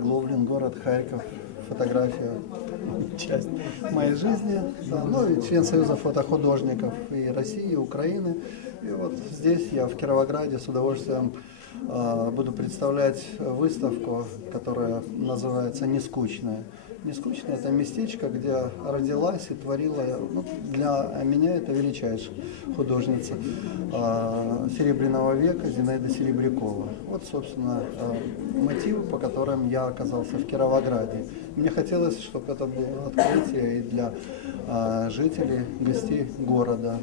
Огловлин, город Харьков. Фотография часть моей жизни. Да, ну и член Союза фотохудожников и России, и Украины. И вот здесь я в Кировограде с удовольствием а, буду представлять выставку, которая называется «Нескучная» Нескучная – это местечко, где родилась и творила, ну, для меня это величайшая художница а, Серебряного века Зинаида Серебрякова. Вот, собственно, а, мотивы, по которым я оказался в Кировограде. Мне хотелось, чтобы это было открытие и для а, жителей, гостей города.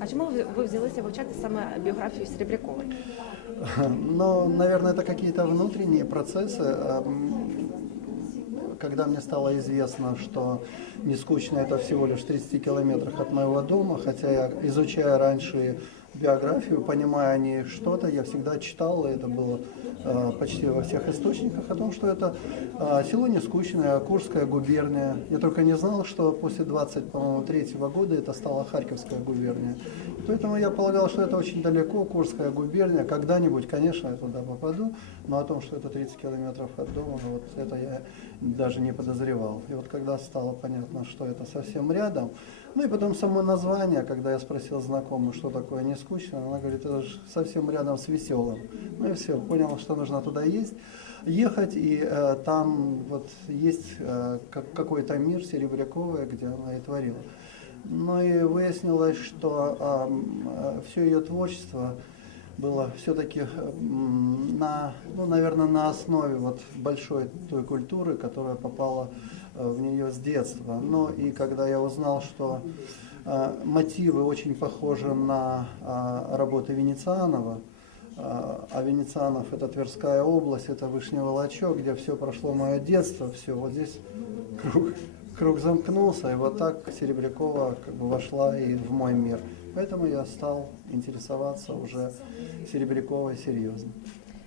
А чому ви- ви взялися вивчати саме біографію Серебрякової? Но, наверное, это какие-то внутренние процессы. когда мне стало известно, что не скучно это всего лишь в 30 километрах от моего дома, хотя я, изучая раньше биографию, понимая о ней что-то, я всегда читал, и это было почти во всех источниках, о том, что это э, село Нескучное, Курская губерния. Я только не знал, что после 23 года это стала Харьковская губерния. Поэтому я полагал, что это очень далеко, Курская губерния. Когда-нибудь, конечно, я туда попаду, но о том, что это 30 километров от дома, вот это я даже не подозревал. И вот когда стало понятно, что это совсем рядом, ну и потом само название, когда я спросил знакомую, что такое не скучно, она говорит, это же совсем рядом с веселым. Ну и все, понял, что нужно туда есть, ехать, и э, там вот есть э, как- какой-то мир Серебряковой, где она и творила. Ну и выяснилось, что все ее творчество было все-таки на, ну, наверное, на основе вот большой той культуры, которая попала э, в нее с детства. Ну и когда я узнал, что э, мотивы очень похожи на э, работы Венецианова, э, а Венецианов это Тверская область, это Вышний Волочок, где все прошло мое детство, все, вот здесь круг, круг замкнулся, и вот так Серебрякова как бы вошла и в мой мир. Поэтому я стал интересоваться уже Серебряковой серьезно.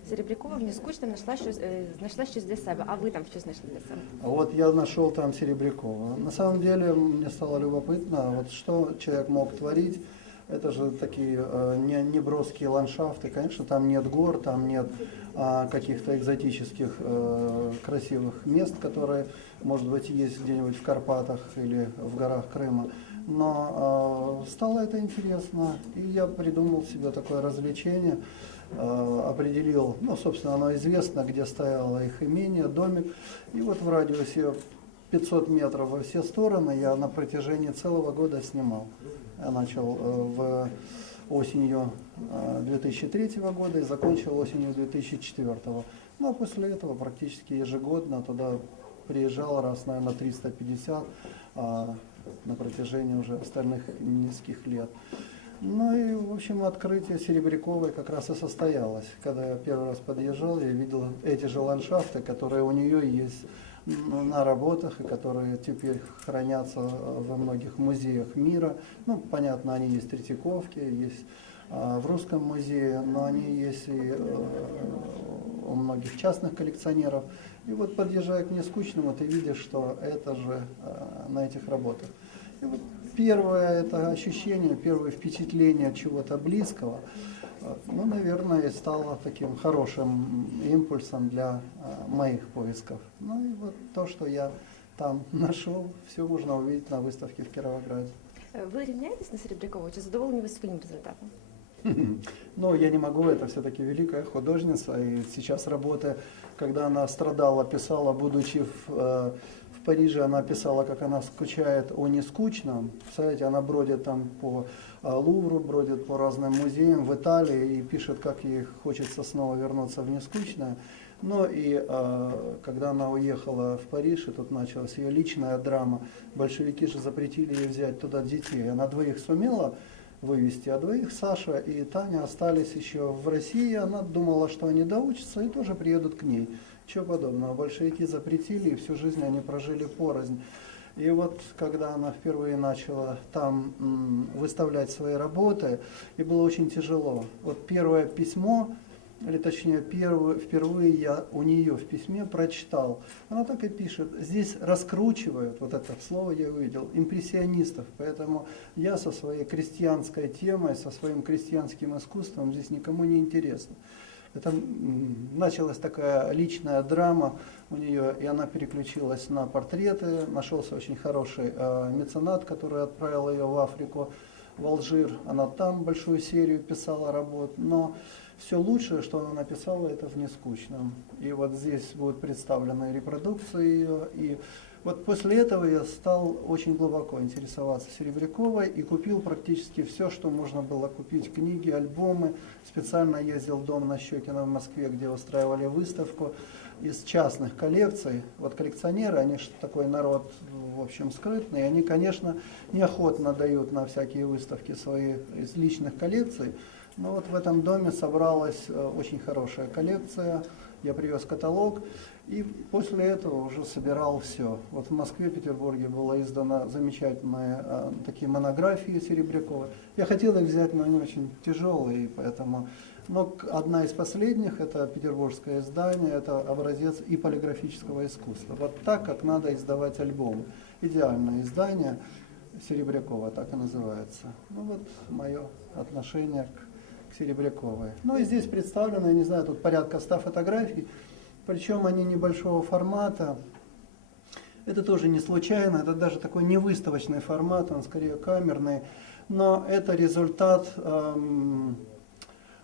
Серебрякова в нескучному знайшла щось, е, знайшла щось для себе, а ви там що знайшли для себе? А вот я нашел там Серебрякова. На самом деле мне стало любопытно, вот что человек мог творить. Это же такие э, не, неброские ландшафты. Конечно, там нет гор, там нет а, каких-то экзотических э, красивых мест, которые, может быть, есть где-нибудь в Карпатах или в горах Крыма. Но э, стало это интересно, и я придумал себе такое развлечение. Э, определил, ну, собственно, оно известно, где стояло их имение, домик. И вот в радиусе 500 метров во все стороны я на протяжении целого года снимал. Я начал э, в осенью э, 2003 года и закончил осенью 2004. Ну а после этого практически ежегодно туда приезжал раз, наверное, 350 а, на протяжении уже остальных нескольких лет. Ну и, в общем, открытие Серебряковой как раз и состоялось. Когда я первый раз подъезжал, я видел эти же ландшафты, которые у нее есть на работах и которые теперь хранятся э, во многих музеях мира. Ну, понятно, они есть в Третьяковке, есть а, в Русском музее, но они есть и э, у многих частных коллекционеров. И вот подъезжая к нескучному, ты видишь, что это же э, на этих работах. И вот первое это ощущение, первое впечатление чего-то близкого, э, ну, наверное, и стало таким хорошим импульсом для э, моих поисков. Ну и вот то, что я там нашел, все можно увидеть на выставке в Кировограде. Е, Ви рівняєтесь на Серебрякову чи задоволені ви своїм результатом? Но я не могу, это все-таки великая художница, и сейчас работы, когда она страдала, писала, будучи в, э, в Париже она писала, как она скучает о нескучном. Представляете, она бродит там по а, Лувру, бродит по разным музеям в Италии и пишет, как ей хочется снова вернуться в нескучное. Но и а, когда она уехала в Париж, и тут началась ее личная драма, большевики же запретили ей взять туда детей. Она двоих сумела вывести, а двоих Саша и Таня остались еще в России. Она думала, что они доучатся и тоже приедут к ней. Чего подобного. Большевики запретили, и всю жизнь они прожили порознь. И вот когда она впервые начала там выставлять свои работы, и было очень тяжело. Вот первое письмо, или точнее первое, впервые я у нее в письме прочитал. Она так и пишет, здесь раскручивают, вот это слово я увидел, импрессионистов. Поэтому я со своей крестьянской темой, со своим крестьянским искусством здесь никому не интересно. Это началась такая личная драма у нее, и она переключилась на портреты. Нашелся очень хороший э, меценат, который отправил ее в Африку, в Алжир. Она там большую серию писала работ, но все лучшее, что она написала, это в нескучном. И вот здесь будут представлены репродукции ее. И вот после этого я стал очень глубоко интересоваться Серебряковой и купил практически все, что можно было купить. Книги, альбомы. Специально ездил в дом на Щекино в Москве, где устраивали выставку из частных коллекций. Вот коллекционеры, они же такой народ, в общем, скрытный. Они, конечно, неохотно дают на всякие выставки свои из личных коллекций. Но вот в этом доме собралась э, очень хорошая коллекция. Я привез каталог. И после этого уже собирал все. Вот в Москве, Петербурге было издано замечательные э, такие монографии Серебрякова. Я хотел их взять, но они очень тяжелые, поэтому... Но одна из последних, это петербургское издание, это образец и полиграфического искусства. Вот так, как надо издавать альбом. Идеальное издание Серебрякова, так и называется. Ну вот мое отношение к, к Серебряковой. Ну и здесь представлено, я не знаю, тут порядка 100 фотографий, причем они небольшого формата. Это тоже не случайно, это даже такой не выставочный формат, он скорее камерный, но это результат, эм,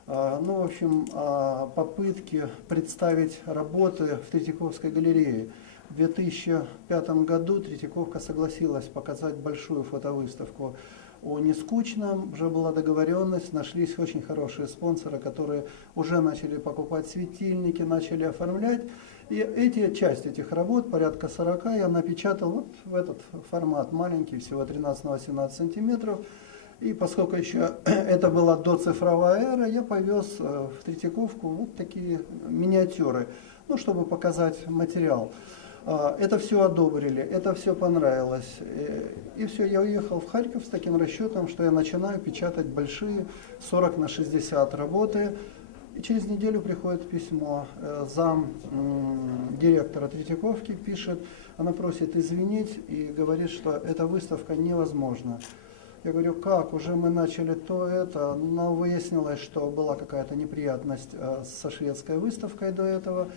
э, ну, в общем, э, попытки представить работы в Третьяковской галерее. В 2005 году Третьяковка согласилась показать большую фотовыставку о нескучном, уже была договоренность, нашлись очень хорошие спонсоры, которые уже начали покупать светильники, начали оформлять. И эти, часть этих работ, порядка 40, я напечатал вот в этот формат, маленький, всего 13 на 18 сантиметров. И поскольку еще это была доцифровая эра, я повез э, в Третьяковку вот такие миниатюры, ну, чтобы показать материал. А, Это все одобрили, это все понравилось. И все, я уехал в Харьков с таким расчетом, что я начинаю печатать большие 40 на 60 работы. И через неделю приходит письмо. Э, Зам директора Третьяковки пишет, она просит извинить и говорит, что эта выставка невозможна. Я говорю, как, уже мы начали то это, но выяснилось, что была какая-то неприятность э, со шведской выставкой до этого.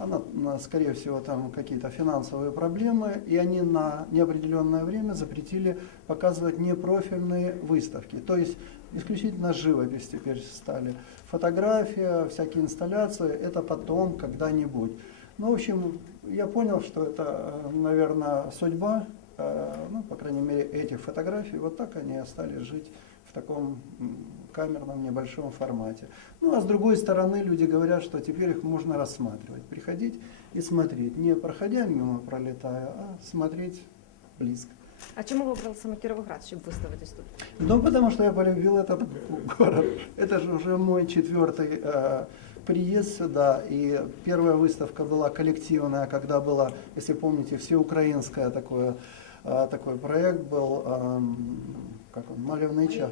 Она, на- скорее всего, там какие-то финансовые проблемы, и они на неопределенное время запретили показывать непрофильные выставки. То есть исключительно живопись теперь стали. Фотография, всякие инсталляции, это потом, когда-нибудь. Ну, в общем, я понял, что это, наверное, судьба, э, ну, по крайней мере, этих фотографий. Вот так они остались жить в таком камерном небольшом формате. Ну, а с другой стороны, люди говорят, что теперь их можно рассматривать, приходить и смотреть, не проходя мимо, пролетая, а смотреть близко. А чому ви обрали саме Кіровоград, щоб виставитись тут? Ну, потому что я полюбил этот город. Это же уже мой четвертый э, приезд сюда. И первая выставка была коллективная, когда была, если помните, всеукраинская такое, э, такой проект был, эм, как он, Малевный ча.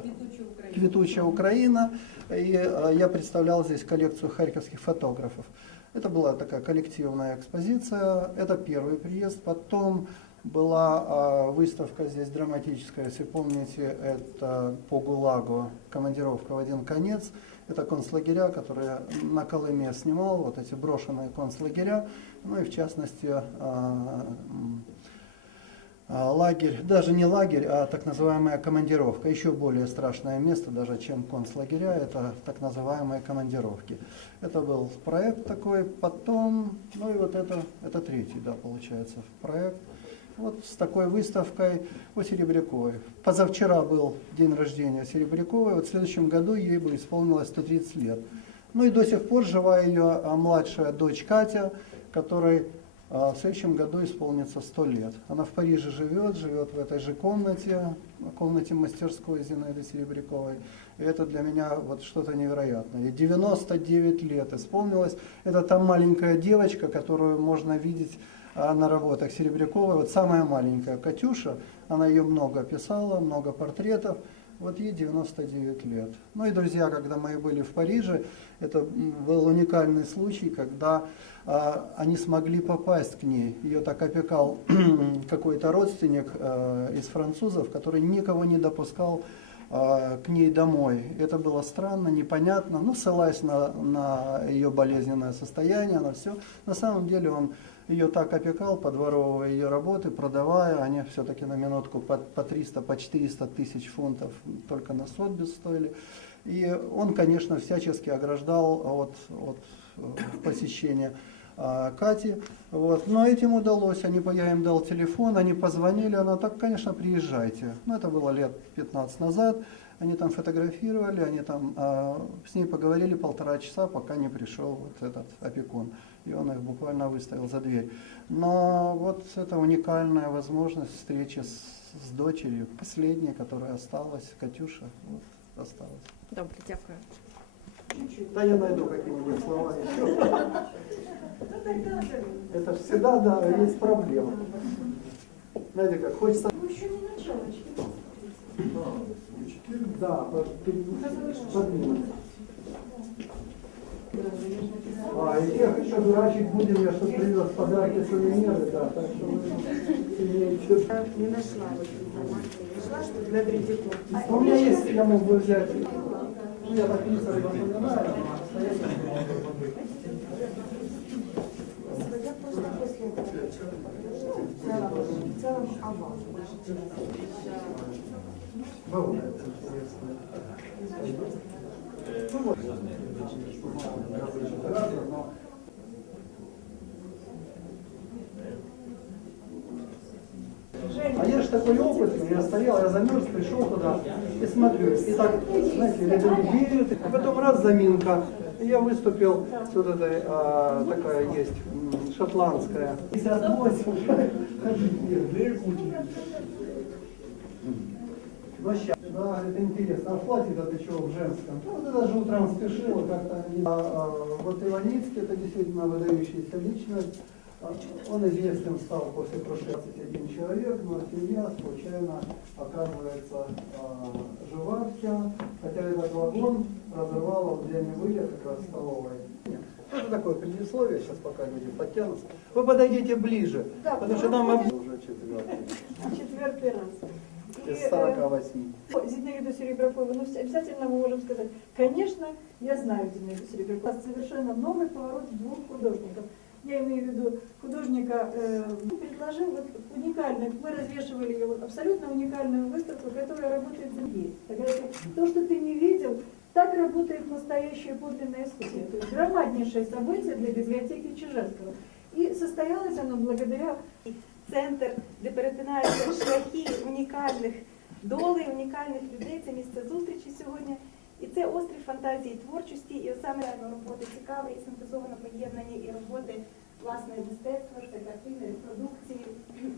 Квитучая Украина. И э, я представлял здесь коллекцию харьковских фотографов. Это была такая коллективная экспозиция. Это первый приезд. Потом была э, выставка здесь драматическая, если помните, это по ГУЛАГу командировка в один конец. Это концлагеря, которые на Колыме снимал, вот эти брошенные концлагеря, ну и в частности а, лагерь, даже не лагерь, а так называемая командировка. Еще более страшное место, даже чем концлагеря, это так называемые командировки. Это был проект такой, потом, ну и вот это, это третий, да, получается, проект. вот с такой выставкой у Серебряковой. Позавчера был день рождения Серебряковой, вот в следующем году ей бы исполнилось 130 лет. Ну и до сих пор жива ее а, младшая дочь Катя, которой а, в следующем году исполнится 100 лет. Она в Париже живет, живет в этой же комнате, комнате мастерской Зинаиды Серебряковой. И это для меня вот что-то невероятное. Ей 99 лет исполнилось. Это та маленькая девочка, которую можно видеть а, на работах Серебряковой. Вот самая маленькая Катюша, она ее много писала, много портретов. Вот ей 99 лет. Ну и, друзья, когда мы были в Париже, это был уникальный случай, когда а, они смогли попасть к ней. Ее так опекал какой-то родственник а, из французов, который никого не допускал а, к ней домой. Это было странно, непонятно, ну, ссылаясь на, на ее болезненное состояние, на все. На самом деле он ее так опекал, подворовывая ее работы, продавая, они все-таки на минутку по, по 300, по 400 тысяч фунтов только на Сотбис стоили. И он, конечно, всячески ограждал от, от э, посещения Кати. Вот. Но этим удалось, они, я им дал телефон, они позвонили, она так, конечно, приезжайте. Ну, это было лет 15 назад, они там фотографировали, они там а, с ней поговорили полтора часа, пока не пришел вот этот опекун. И он их буквально выставил за дверь. Но вот это уникальная возможность встречи с, с дочерью, последней, которая осталась, Катюша, вот, осталась. Добре, дякую. Да я найду какие-нибудь слова еще. Это ж всегда, да, есть проблема. Знаете, как хочется... Да, под- перед- подвинуть. А, и тех еще дурачить будем, я что привез подарки, сувениры, да, так что вы имеете... Не нашла вот информации. Нашла, что для третьяков. У меня есть, я мог бы взять. Ну, я так не запоминаю, а обстоятельства могут быть. Я просто после этого в целом, в целом о вас. Бывает интересно. Ну, вот. Разно, но А я же такой опытный, я стоял, я замерз, пришел туда и смотрю. И так, знаете, рядом бегают, а потом раз заминка. И я выступил вот этой, а, такая есть, шотландская. 58 Ну, щас. Да, это интересно. А в платье-то ты в женском? Ну, ты даже утром спешила как-то. А, а, вот Иваницкий, это действительно выдающаяся личность. Он известен стал после прошлого 21 человек, но семья случайно оказывается а, жива вся, хотя этот вагон разорвало, где они были, как раз в столовой. Нет. Это такое предисловие, сейчас пока люди подтянутся. Вы подойдите ближе, Да, потому что нам уже четвертый Четвертый раз. И, из э, 48. Зинаиду Серебрякову, ну, обязательно мы можем сказать, конечно, я знаю Зинаиду Серебрякову. Совершенно новый поворот двух художников Я имею в виду художника, э, предложил вот уникальную, мы развешивали ее вот абсолютно уникальную выставку, которая работает за есть. То, что ты не видел, так работает настоящее подлинное искусство. То есть громаднейшее событие для библиотеки Чижевского. І состоялось оно благодаря центр, де перетинаються шляхи унікальних долей, унікальних людей. Це місце зустрічі сьогодні. І це острів фантазії і творчості, і от саме реально роботи цікаві і синтезовано поєднані, і роботи власне мистецтва, це картини, репродукції,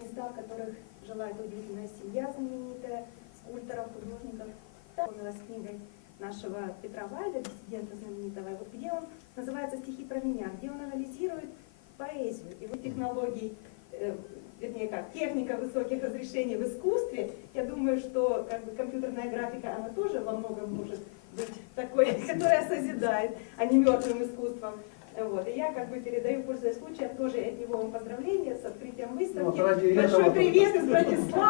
места, в которых жила эта удивительная семья знаменитая, скульпторов, художников. Познакомилась с книгой нашего Петра Вайда, диссидента знаменитого, вот где он называется «Стихи про меня», где он анализирует поэзию и вот технологий, э, вернее как, техника высоких разрешений в искусстве. Я думаю, что как бы, компьютерная графика, она тоже во многом может быть такой, которая созидает, а не мертвым искусством. Вот. И я как бы передаю, пользуясь случаем, тоже от него вам поздравления с открытием выставки. Вот ради Большой привет из Братиславы.